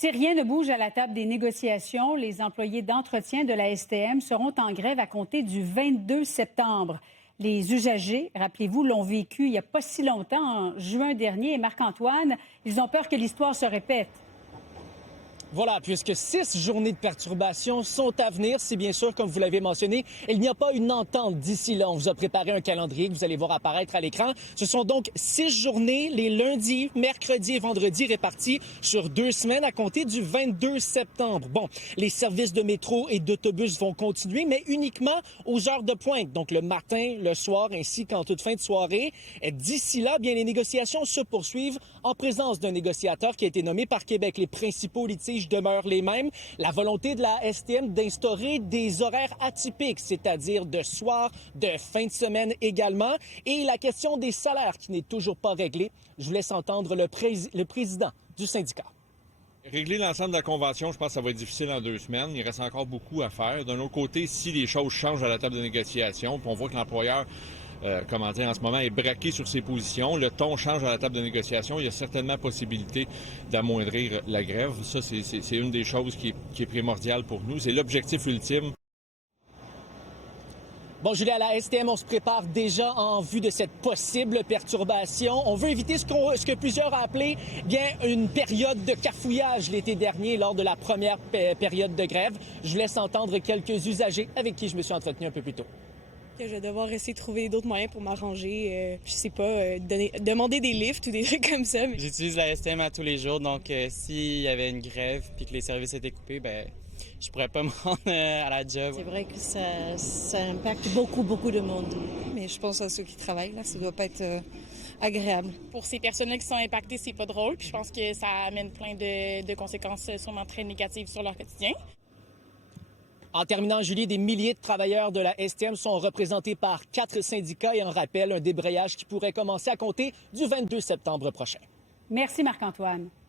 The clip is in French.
Si rien ne bouge à la table des négociations, les employés d'entretien de la STM seront en grève à compter du 22 septembre. Les usagers, rappelez-vous, l'ont vécu il n'y a pas si longtemps, en juin dernier. Et Marc-Antoine, ils ont peur que l'histoire se répète. Voilà, puisque 6 journées de perturbations sont à venir, si bien sûr, comme vous l'avez mentionné, il n'y a pas une entente d'ici là. On vous a préparé un calendrier que vous allez voir apparaître à l'écran. Ce sont donc 6 journées, les lundis, mercredis et vendredis répartis sur 2 semaines à compter du 22 septembre. Bon, les services de métro et d'autobus vont continuer, mais uniquement aux heures de pointe, donc le matin, le soir, ainsi qu'en toute fin de soirée. D'ici là, bien, les négociations se poursuivent en présence d'un négociateur qui a été nommé par Québec. Les principaux litiges demeurent les mêmes. La volonté de la STM d'instaurer des horaires atypiques, c'est-à-dire de soir, de fin de semaine également. Et la question des salaires qui n'est toujours pas réglée. Je vous laisse entendre le président du syndicat. Régler l'ensemble de la convention, je pense que ça va être difficile en 2 semaines. Il reste encore beaucoup à faire. D'un autre côté, si les choses changent à la table de négociation, puis on voit que l'employeur en ce moment est braqué sur ses positions, le ton change à la table de négociation, il y a certainement possibilité d'amoindrir la grève. Ça, c'est une des choses qui est primordiale pour nous. C'est l'objectif ultime. Bon, Julie, à la STM, on se prépare déjà en vue de cette possible perturbation. On veut éviter ce que plusieurs ont appelé bien une période de cafouillage l'été dernier lors de la première période de grève. Je vous laisse entendre quelques usagers avec qui je me suis entretenu un peu plus tôt. Que je vais devoir essayer de trouver d'autres moyens pour m'arranger. Je sais pas, demander des lifts ou des trucs comme ça. Mais... J'utilise la STM à tous les jours, donc s'il y avait une grève puis que les services étaient coupés, ben je pourrais pas me rendre à la job. C'est vrai que ça impacte beaucoup de monde. Mais je pense à ceux qui travaillent, là, ça doit pas être agréable. Pour ces personnes-là qui sont impactées, c'est pas drôle. Puis je pense que ça amène plein de conséquences sûrement très négatives sur leur quotidien. En terminant, Julie, des milliers de travailleurs de la STM sont représentés par 4 syndicats et en rappel un débrayage qui pourrait commencer à compter du 22 septembre prochain. Merci, Marc-Antoine.